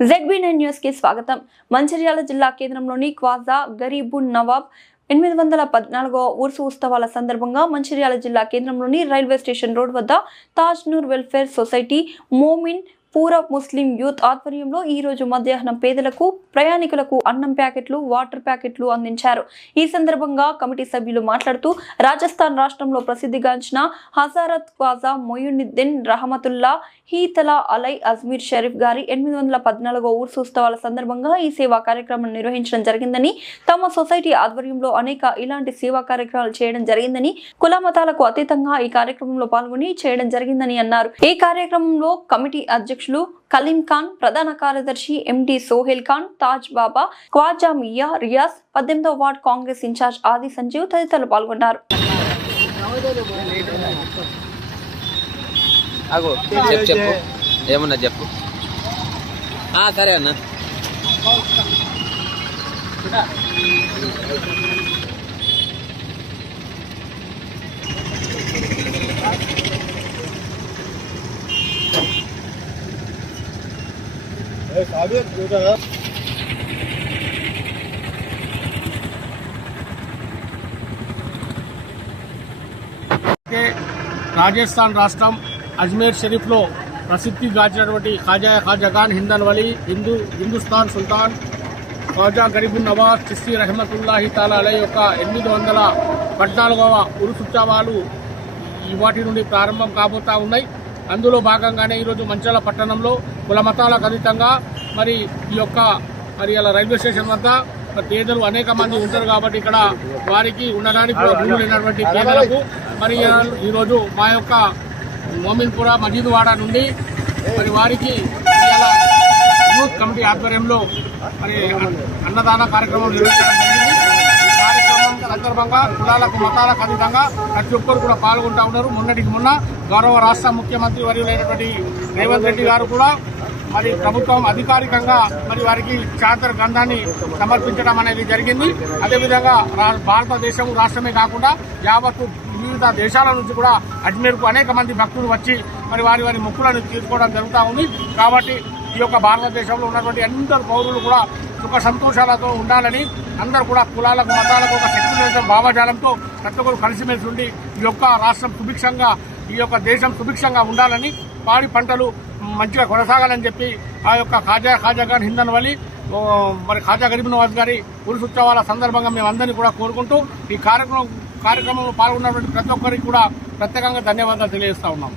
ZB9 news కి స్వాగతం. మంచిర్యాల జిల్లా కేంద్రంలోని ఖ్వాజా గరీబున్ నవాబ్ 814వ ఉర్సు ఉత్సవాల సందర్భంగా మంచిర్యాల జిల్లా కేంద్రంలోని రైల్వే స్టేషన్ రోడ్ వద్ద తాజ్ నూర్ వెల్ఫేర్ సొసైటీ మోమిన్ పూరా ముస్లిం యూత్ ఆధ్వర్యంలో ఈ రోజు మధ్యాహ్నం పేదలకు ప్రయాణికులకు అన్నం ప్యాకెట్లు వాటర్ ప్యాకెట్లు అందించారు. ఈ సందర్భంగా కమిటీ సభ్యులు మాట్లాడుతూ రాజస్థాన్ రాష్ట్రంలో ప్రసిద్ధిగాంచిన హజరత్ ఖ్వాజా మొయినుద్దీన్ రహమతుల్లా హీతలా అలై అజ్మీర్ షరీఫ్ గారి 814వ ఉర్సు ఉత్సవాల సందర్భంగా ఈ సేవా కార్యక్రమం నిర్వహించడం జరిగిందని, తమ సొసైటీ ఆధ్వర్యంలో అనేక ఇలాంటి సేవా కార్యక్రమాలు చేయడం జరిగిందని, కుల మతాలకు అతీతంగా ఈ కార్యక్రమంలో పాల్గొని చేయడం జరిగిందని అన్నారు. ఈ కార్యక్రమంలో కమిటీ అధ్యక్షులు కలీం ఖాన్, ప్రధాన కార్యదర్శి ఎండి సోహెల్ ఖాన్, తాజ్ బాబా, ఖ్వాజా మియా రియాజ్, 18వ వార్డ్ కాంగ్రెస్ ఇన్ఛార్జ్ ఆది సంజీవ్ తదితరులు పాల్గొన్నారు. చెప్పు ఏమన్నా చెప్పు. సరే అన్న. రాజస్థాన్ రాష్ట్రం అజ్మీర్ షరీఫ్లో ప్రసిద్ధిగాంచినటువంటి ఖాజాగాన్ హిందన్ వలి హిందుస్థాన్ సుల్తాన్ ఖ్వాజా గరీబున్ నవాబ్ చిస్తి రహమతుల్లాహి తాలా అలై యొక్క 814వ ఉరుసుత్సవాలు వాటి నుండి ప్రారంభం కాబోతా ఉన్నాయి. అందులో భాగంగానే ఈరోజు మంచిర్యాల పట్టణంలో కుల మతాలకు అతీతంగా మరి ఈ యొక్క ఇలా రైల్వే స్టేషన్ వద్ద పేదలు అనేక మంది ఉంటారు కాబట్టి ఇక్కడ వారికి ఉండడానికి భూములు లేనటువంటి పేదలకు మరి ఈరోజు మా యొక్క మోమిన్పుర మజీద్ వాడా నుండి మరి వారికి యూత్ కమిటీ ఆధ్వర్యంలో మరి అన్నదాన కార్యక్రమం నిర్వహించడం జరిగింది. ఈ కార్యక్రమం సందర్భంగా కులాలకు మతాలకు అతీతంగా ప్రతి ఒక్కరు కూడా పాల్గొంటూ ఉన్నారు. మొన్నటికి మొన్న గౌరవ రాష్ట్ర ముఖ్యమంత్రి వర్యులైనటువంటి రేవంత్ రెడ్డి గారు కూడా మరి ప్రభుత్వం అధికారికంగా మరి వారికి చార్టర్ గ్రంథాన్ని సమర్పించడం అనేది జరిగింది. అదేవిధంగా భారతదేశం రాష్ట్రమే కాకుండా యావత్తు వివిధ దేశాల నుంచి కూడా అజ్మీర్కు అనేక మంది భక్తులు వచ్చి మరి వారి మొక్కులను తీర్చుకోవడం జరుగుతూ ఉంది. కాబట్టి ఈ యొక్క భారతదేశంలో ఉన్నటువంటి అందరు పౌరులు కూడా సుఖ సంతోషాలతో ఉండాలని, అందరూ కూడా కులాలకు మతాలకు ఒక శక్తి భావజాలంతో ప్రతి ఒక్కరు కలిసిమెలిసి ఉండి ఈ యొక్క రాష్ట్రం సుభిక్షంగా, ఈ యొక్క దేశం సుభిక్షంగా ఉండాలని, పాడి పంటలు మంచిగా కొనసాగాలని చెప్పి ఆ యొక్క ఖాజాగాన్ హిందన్ వలి మరి ఖాజా గరీబ్ నవాజ్ గారి ఉరుసు ఉత్సవాల సందర్భంగా మేము అందరినీ కూడా కోరుకుంటూ ఈ కార్యక్రమంలో పాల్గొన్నటువంటి ప్రతి ఒక్కరికి కూడా ప్రత్యేకంగా ధన్యవాదాలు తెలియజేస్తా ఉన్నాం.